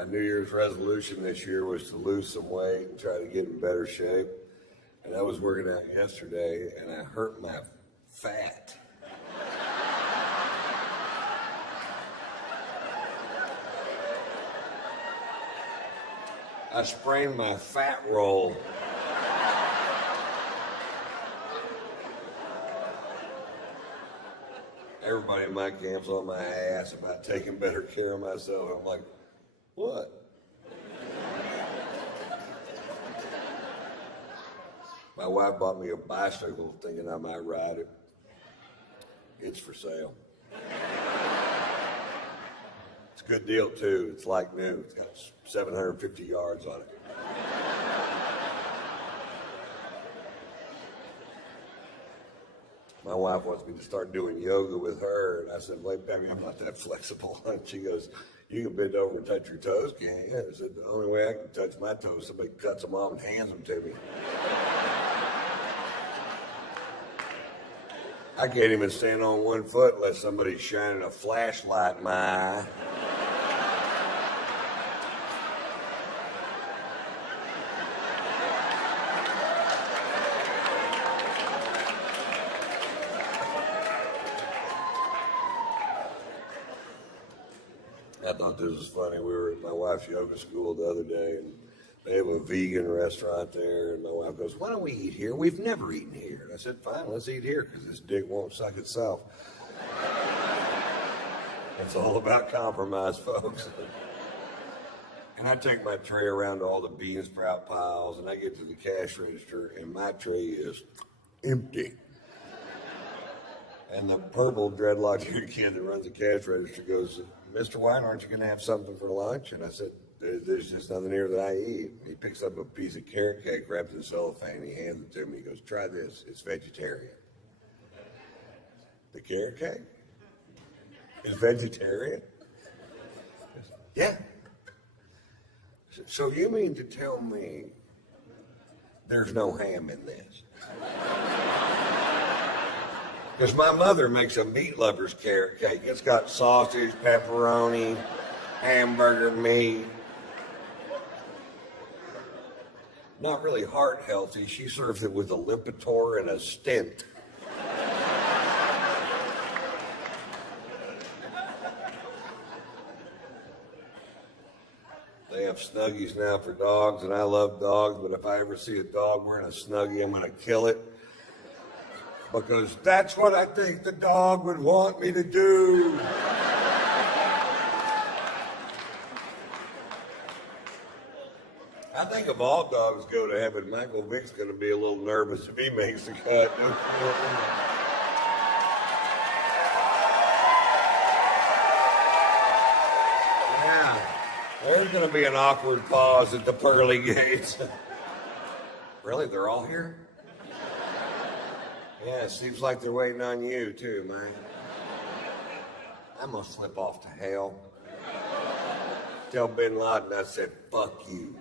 My New Year's resolution this year was to lose some weight and try to get in better shape. And I was working out yesterday and I hurt my fat. I sprained my fat roll. Everybody in my camp's on my ass about taking better care of myself. I'm like, what? My wife bought me a bicycle thinking I might ride it. It's for sale. It's a good deal too. It's like new. It's got 750 yards on it. My wife wants me to start doing yoga with her, and I said, wait, baby, I'm not that flexible. And she goes, you can bend over and touch your toes, can't you? I said, the only way I can touch my toes, somebody cuts them off and hands them to me. I can't even stand on one foot unless somebody's shining a flashlight in my eye. I thought this was funny. We were at my wife's yoga school the other day, and they have a vegan restaurant there, and my wife goes, why don't we eat here? We've never eaten here. And I said, fine, let's eat here, because this dick won't suck itself. It's all about compromise, folks. And I take my tray around to all the bean sprout piles, and I get to the cash register, and my tray is empty. And the purple dreadlock kid that runs the cash register goes, Mr. White, aren't you going to have something for lunch? And I said, there's just nothing here that I eat. He picks up a piece of carrot cake, wraps it in cellophane, he hands it to me. He goes, try this. It's vegetarian. The carrot cake is vegetarian? Yeah. So you mean to tell me there's no ham in this? Because my mother makes a meat lover's carrot cake. It's got sausage, pepperoni, hamburger meat. Not really heart healthy. She serves it with a Lipitor and a stent. They have Snuggies now for dogs, and I love dogs, but if I ever see a dog wearing a Snuggie, I'm going to kill it. Because that's what I think the dog would want me to do. I think if all dogs go to heaven, Michael Vick's going to be a little nervous if he makes the cut. Yeah, there's going to be an awkward pause at the pearly gates. Really, they're all here? Yeah, it seems like they're waiting on you, too, man. I'm going to slip off to hell. Tell Bin Laden I said, fuck you.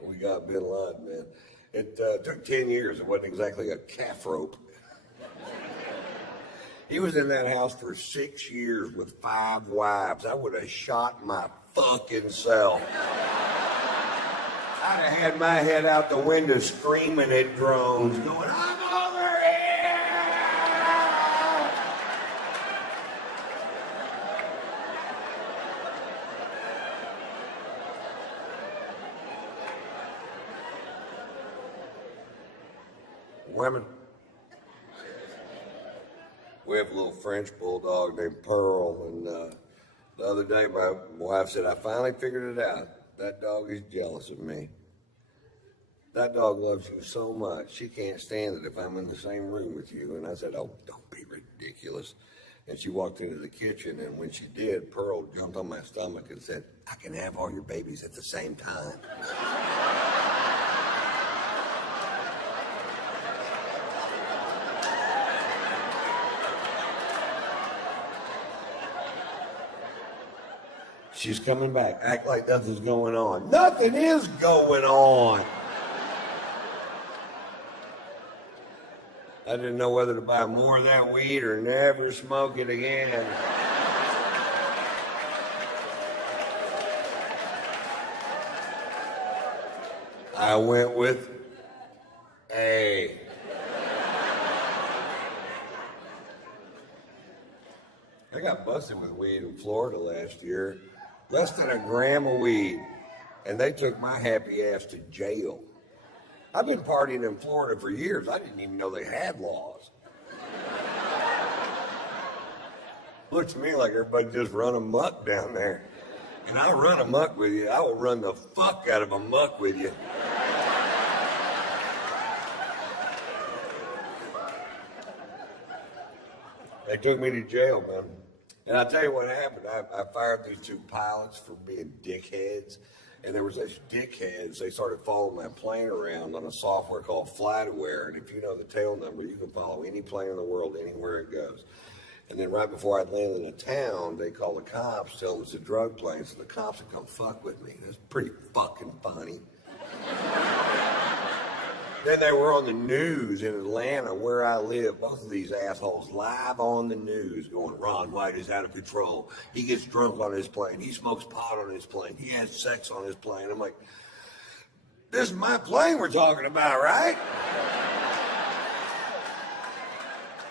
We got Bin Laden, man. It took 10 years. It wasn't exactly a calf rope. He was in that house for 6 years with 5 wives. I would have shot my fucking self. I'd have had my head out the window screaming at drones, going, I'm over here! Women. We have a little French bulldog named Pearl, and the other day my wife said, I finally figured it out. That dog is jealous of me. That dog loves you so much, she can't stand it if I'm in the same room with you. And I said, oh, don't be ridiculous. And she walked into the kitchen, and when she did, Pearl jumped on my stomach and said, I can have all your babies at the same time. She's coming back. Act like nothing's going on. Nothing is going on. I didn't know whether to buy more of that weed or never smoke it again. I went with A. I got busted with weed in Florida last year. Less than a gram of weed. And they took my happy ass to jail. I've been partying in Florida for years. I didn't even know they had laws. Looks to me like everybody just run amok down there. And I'll run amok with you. I will run the fuck out of amok with you. They took me to jail, man. And I'll tell you what happened. I fired these two pilots for being dickheads. And there was these dickheads. They started following my plane around on a software called FlightAware. And if you know the tail number, you can follow any plane in the world anywhere it goes. And then right before I'd landed in a town, they called the cops, tell them it's a drug plane. So the cops would come fuck with me. It's pretty fucking funny. Then they were on the news in Atlanta, where I live. Both of these assholes live on the news going, Ron White is out of control. He gets drunk on his plane. He smokes pot on his plane. He has sex on his plane. I'm like, this is my plane we're talking about, right?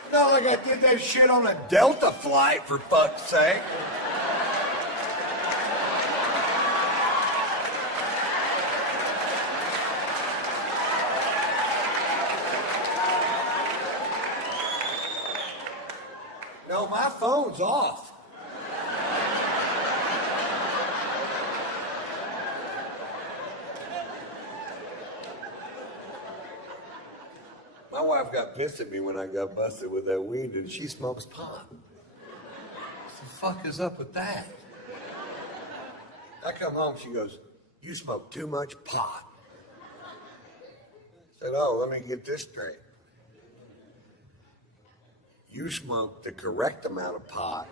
Not like I did that shit on a Delta flight, for fuck's sake. No, my phone's off. My wife got pissed at me when I got busted with that weed, and she smokes pot. What the fuck is up with that? I come home, she goes, you smoke too much pot. I said, oh, let me get this straight. You smoke the correct amount of pot.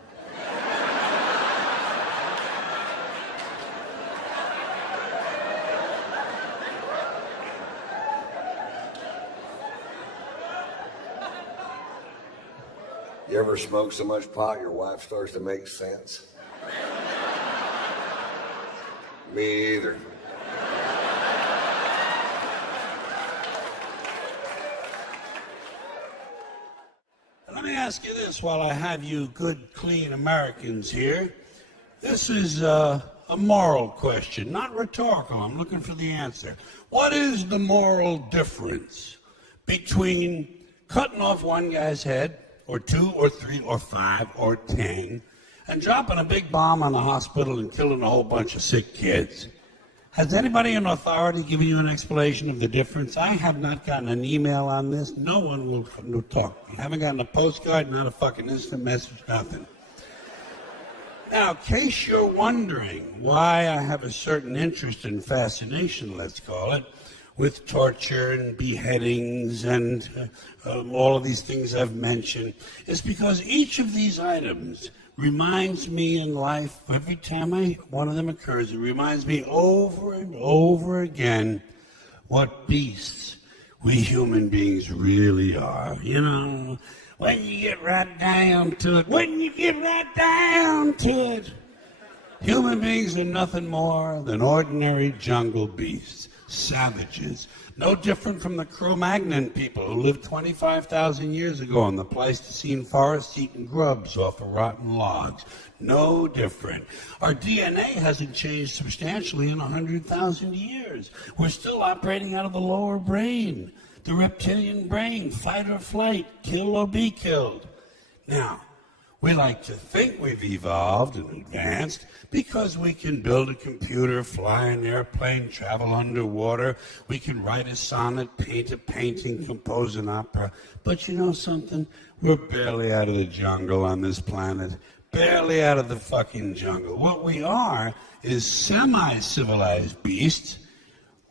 You ever smoke so much pot your wife starts to make sense? Me either. Let me ask you this while I have you good, clean Americans here. This is a moral question, not rhetorical. I'm looking for the answer. What is the moral difference between cutting off one guy's head, or 2, or 3, or 5, or 10, and dropping a big bomb on a hospital and killing a whole bunch of sick kids? Has anybody in authority given you an explanation of the difference? I have not gotten an email on this. No one will talk. I haven't gotten a postcard, not a fucking instant message, nothing. Now, in case you're wondering why I have a certain interest and fascination, let's call it, with torture and beheadings and all of these things I've mentioned, it's because each of these items reminds me in life, every time one of them occurs, it reminds me over and over again what beasts we human beings really are. You know, when you get right down to it, human beings are nothing more than ordinary jungle beasts, savages, no different from the Cro-Magnon people who lived 25,000 years ago in the Pleistocene forest eating grubs off of rotten logs. No different. Our DNA hasn't changed substantially in 100,000 years. We're still operating out of the lower brain, the reptilian brain, fight or flight, kill or be killed. Now, we like to think we've evolved and advanced because we can build a computer, fly an airplane, travel underwater. We can write a sonnet, paint a painting, compose an opera. But you know something? We're barely out of the jungle on this planet. Barely out of the fucking jungle. What we are is semi-civilized beasts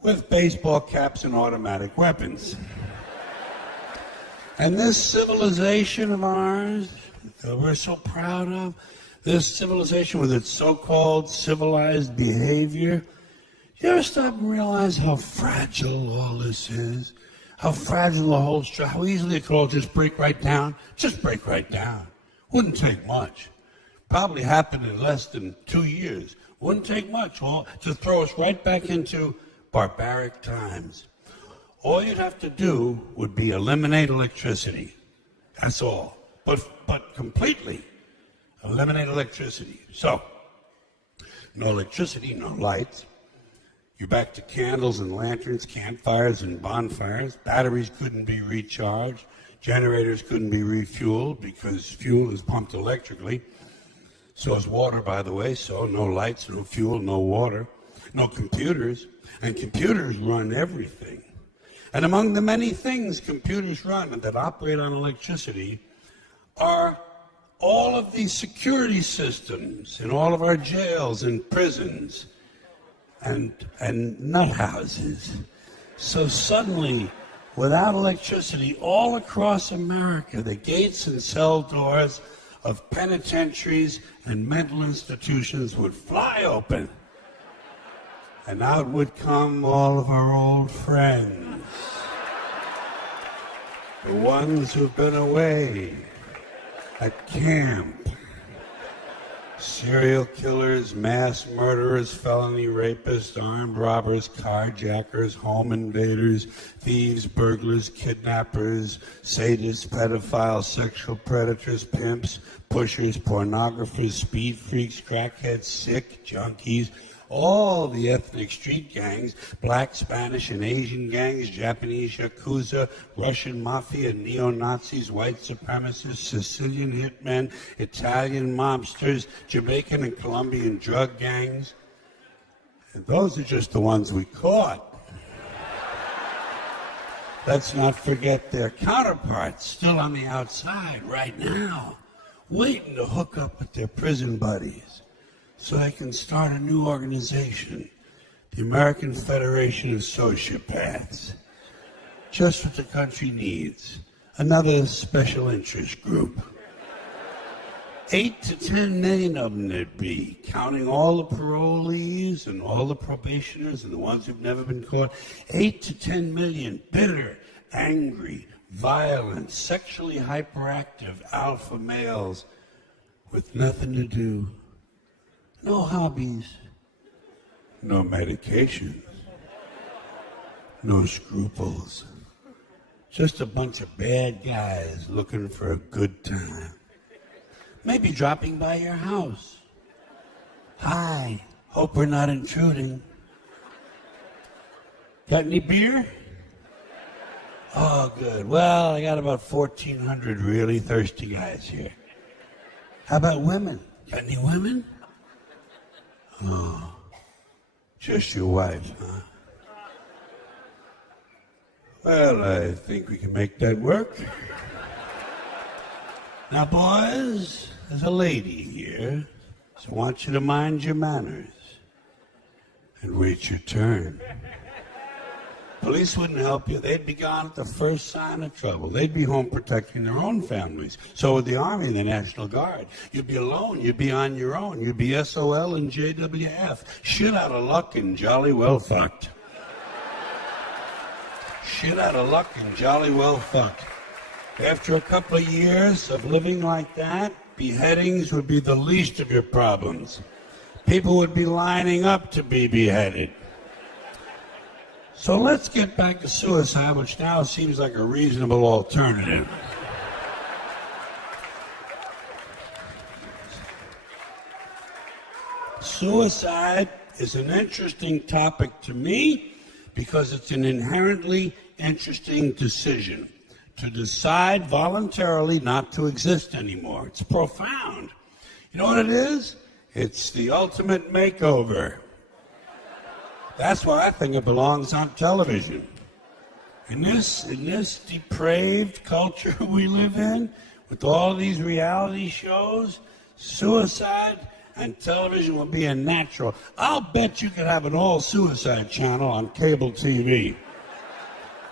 with baseball caps and automatic weapons. And this civilization of ours that we're so proud of, this civilization with its so-called civilized behavior, you ever stop and realize how fragile all this is? How fragile the whole structure, how easily it could all just break right down? Just break right down. Wouldn't take much. Probably happened in less than 2 years. Wouldn't take much to throw us right back into barbaric times. All you'd have to do would be eliminate electricity. That's all. But completely eliminate electricity. So, no electricity, no lights. You're back to candles and lanterns, campfires and bonfires. Batteries couldn't be recharged. Generators couldn't be refueled because fuel is pumped electrically. So is water, by the way. So no lights, no fuel, no water, no computers. And computers run everything. And among the many things computers run and that operate on electricity are all of these security systems in all of our jails and prisons and nut houses. So suddenly, without electricity, all across America, the gates and cell doors of penitentiaries and mental institutions would fly open. And out would come all of our old friends. The ones who've been away at camp. Serial killers, mass murderers, felony rapists, armed robbers, carjackers, home invaders, thieves, burglars, kidnappers, sadists, pedophiles, sexual predators, pimps, pushers, pornographers, speed freaks, crackheads, sick, junkies, all the ethnic street gangs, black, Spanish, and Asian gangs, Japanese Yakuza, Russian mafia, neo-Nazis, white supremacists, Sicilian hitmen, Italian mobsters, Jamaican and Colombian drug gangs. And those are just the ones we caught. Let's not forget their counterparts still on the outside right now, waiting to hook up with their prison buddies so they can start a new organization, the American Federation of Sociopaths. Just what the country needs, another special interest group. 8 to 10 million of them there'd be, counting all the parolees and all the probationers and the ones who've never been caught. 8 to 10 million bitter, angry, violent, sexually hyperactive alpha males with nothing to do. No hobbies, no medications, no scruples. Just a bunch of bad guys looking for a good time. Maybe dropping by your house. Hi, hope we're not intruding. Got any beer? Oh, good. Well, I got about 1,400 really thirsty guys here. How about women? Got any women? Oh, just your wife, huh? Well, I think we can make that work. Now, boys, there's a lady here, so I want you to mind your manners and wait your turn. Police wouldn't help you. They'd be gone at the first sign of trouble. They'd be home protecting their own families. So would the Army and the National Guard. You'd be alone. You'd be on your own. You'd be SOL and JWF. Shit out of luck and jolly well fucked. Shit out of luck and jolly well fucked. After a couple of years of living like that, beheadings would be the least of your problems. People would be lining up to be beheaded. So let's get back to suicide, which now seems like a reasonable alternative. Suicide is an interesting topic to me because it's an inherently interesting decision. To decide voluntarily not to exist anymore. It's profound. You know what it is? It's the ultimate makeover. That's why I think it belongs on television. In this depraved culture we live in, with all these reality shows, suicide and television will be a natural. I'll bet you could have an all-suicide channel on cable TV.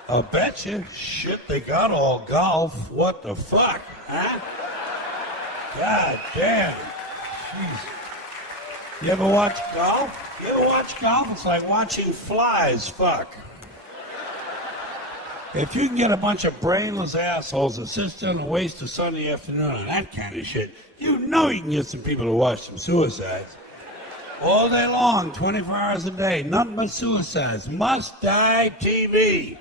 I'll bet you. Shit, they got all golf. What the fuck, huh? God damn. Jeez. You ever watch golf? You ever watch golf? It's like watching flies fuck. If you can get a bunch of brainless assholes that sit down and waste a Sunday afternoon on that kind of shit, you know you can get some people to watch some suicides. All day long, 24 hours a day, nothing but suicides. Must die TV.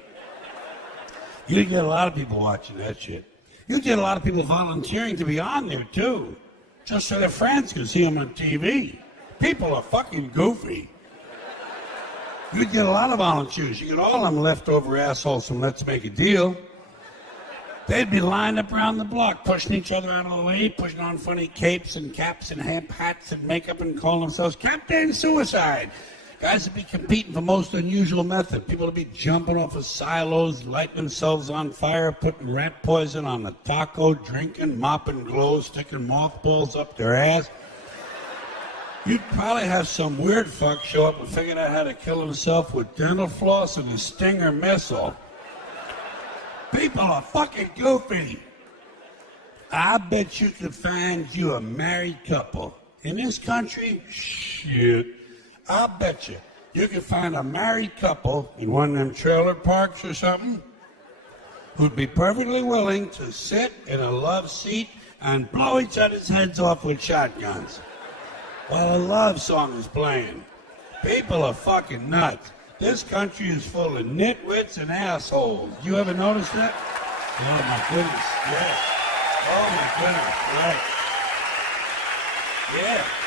You get a lot of people watching that shit. You get a lot of people volunteering to be on there, too. Just so their friends can see them on TV. People are fucking goofy. You'd get a lot of volunteers. You get all them leftover assholes from Let's Make a Deal. They'd be lined up around the block, pushing each other out of the way, pushing on funny capes and caps and hats and makeup and calling themselves Captain Suicide. Guys would be competing for most unusual method. People would be jumping off of silos, lighting themselves on fire, putting rat poison on the taco, drinking, mopping glow, sticking mothballs up their ass. You'd probably have some weird fuck show up and figure out how to kill himself with dental floss and a Stinger missile. People are fucking goofy. I bet you could find you a married couple. In this country, shit, I bet you could find a married couple in one of them trailer parks or something who'd be perfectly willing to sit in a love seat and blow each other's heads off with shotguns while a love song is playing. People are fucking nuts. This country is full of nitwits and assholes. You ever notice that? Oh my goodness, yeah. Oh my goodness, right. Yeah.